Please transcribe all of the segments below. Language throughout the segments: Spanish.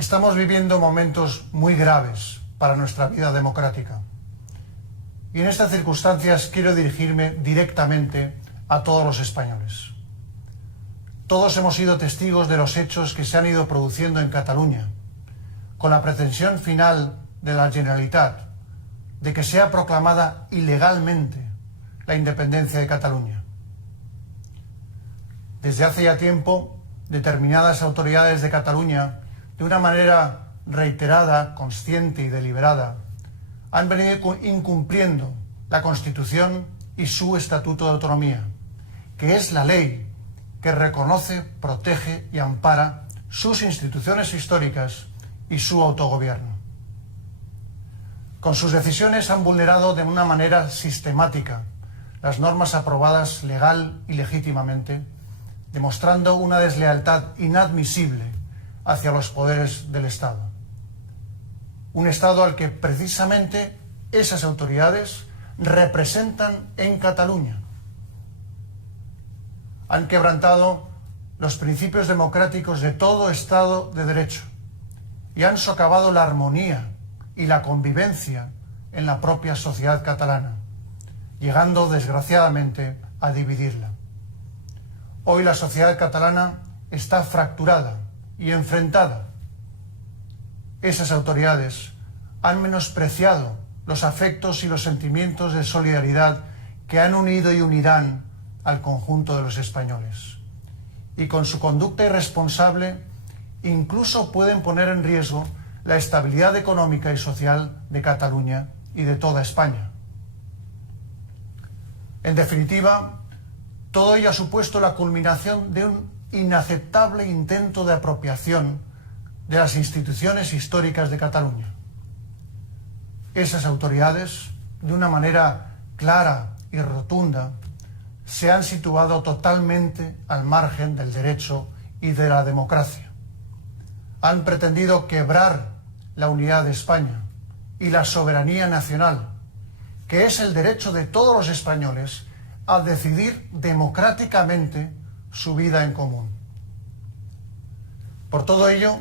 Estamos viviendo momentos muy graves para nuestra vida democrática. Y en estas circunstancias quiero dirigirme directamente a todos los españoles. Todos hemos sido testigos de los hechos que se han ido produciendo en Cataluña, con la pretensión final de la Generalitat de que sea proclamada ilegalmente la independencia de Cataluña. Desde hace ya tiempo, determinadas autoridades de Cataluña, de una manera reiterada, consciente y deliberada, han venido incumpliendo la Constitución y su Estatuto de Autonomía, que es la ley que reconoce, protege y ampara sus instituciones históricas y su autogobierno. Con sus decisiones han vulnerado de una manera sistemática las normas aprobadas legal y legítimamente, demostrando una deslealtad inadmisible hacia los poderes del Estado. Un Estado al que precisamente esas autoridades representan en Cataluña. Han quebrantado los principios democráticos de todo Estado de Derecho y han socavado la armonía y la convivencia en la propia sociedad catalana, llegando desgraciadamente a dividirla. Hoy la sociedad catalana está fracturada y enfrentada. Esas autoridades han menospreciado los afectos y los sentimientos de solidaridad que han unido y unirán al conjunto de los españoles. Y con su conducta irresponsable incluso pueden poner en riesgo la estabilidad económica y social de Cataluña y de toda España. En definitiva, todo ello ha supuesto la culminación de un inaceptable intento de apropiación de las instituciones históricas de Cataluña. Esas autoridades, de una manera clara y rotunda, se han situado totalmente al margen del derecho y de la democracia. Han pretendido quebrar la unidad de España y la soberanía nacional, que es el derecho de todos los españoles a decidir democráticamente su vida en común. Por todo ello,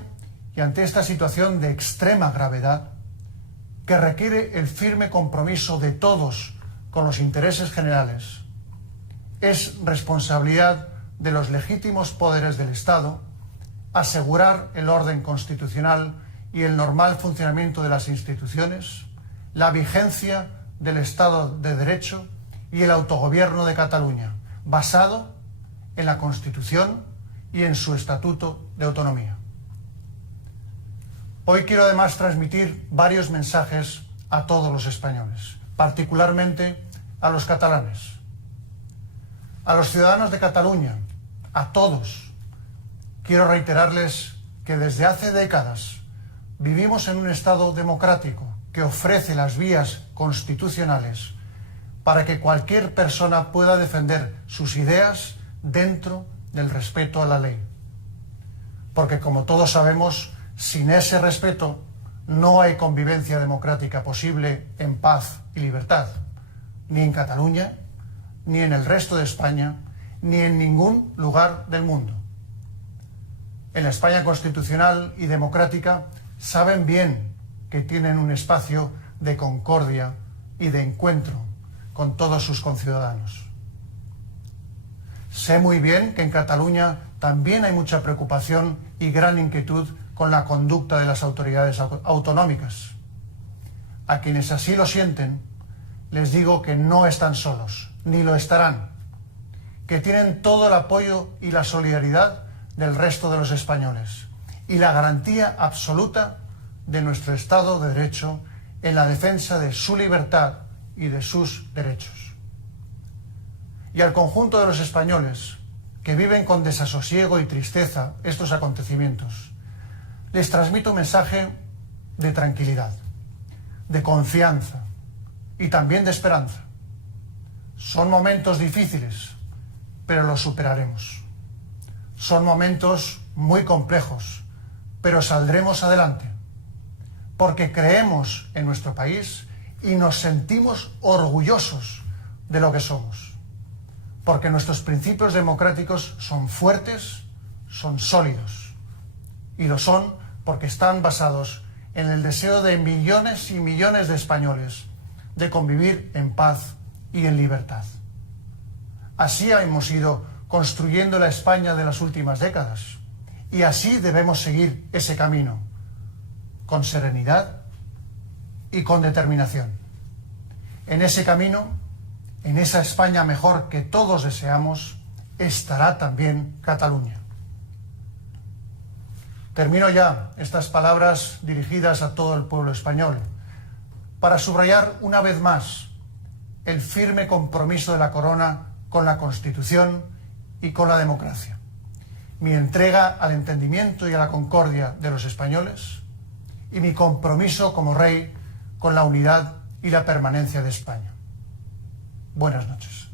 y ante esta situación de extrema gravedad, que requiere el firme compromiso de todos con los intereses generales, es responsabilidad de los legítimos poderes del Estado asegurar el orden constitucional y el normal funcionamiento de las instituciones, la vigencia del Estado de Derecho y el autogobierno de Cataluña, basado en la Constitución y en su Estatuto de Autonomía. Hoy quiero además transmitir varios mensajes a todos los españoles, particularmente a los catalanes. A los ciudadanos de Cataluña, a todos, quiero reiterarles que desde hace décadas vivimos en un Estado democrático que ofrece las vías constitucionales para que cualquier persona pueda defender sus ideas dentro del respeto a la ley. Porque, como todos sabemos, sin ese respeto no hay convivencia democrática posible en paz y libertad, ni en Cataluña, ni en el resto de España, ni en ningún lugar del mundo. En la España constitucional y democrática saben bien que tienen un espacio de concordia y de encuentro con todos sus conciudadanos. Sé muy bien que en Cataluña también hay mucha preocupación y gran inquietud con la conducta de las autoridades autonómicas. A quienes así lo sienten, les digo que no están solos, ni lo estarán, que tienen todo el apoyo y la solidaridad del resto de los españoles y la garantía absoluta de nuestro Estado de Derecho en la defensa de su libertad y de sus derechos. Y al conjunto de los españoles que viven con desasosiego y tristeza estos acontecimientos, les transmito un mensaje de tranquilidad, de confianza y también de esperanza. Son momentos difíciles, pero los superaremos. Son momentos muy complejos, pero saldremos adelante, porque creemos en nuestro país y nos sentimos orgullosos de lo que somos, porque nuestros principios democráticos son fuertes, son sólidos, y lo son porque están basados en el deseo de millones y millones de españoles de convivir en paz y en libertad. Así hemos ido construyendo la España de las últimas décadas y así debemos seguir ese camino, con serenidad y con determinación. En ese camino, en esa España mejor que todos deseamos, estará también Cataluña. Termino ya estas palabras dirigidas a todo el pueblo español para subrayar una vez más el firme compromiso de la Corona con la Constitución y con la democracia, mi entrega al entendimiento y a la concordia de los españoles y mi compromiso como rey con la unidad y la permanencia de España. Buenas noches.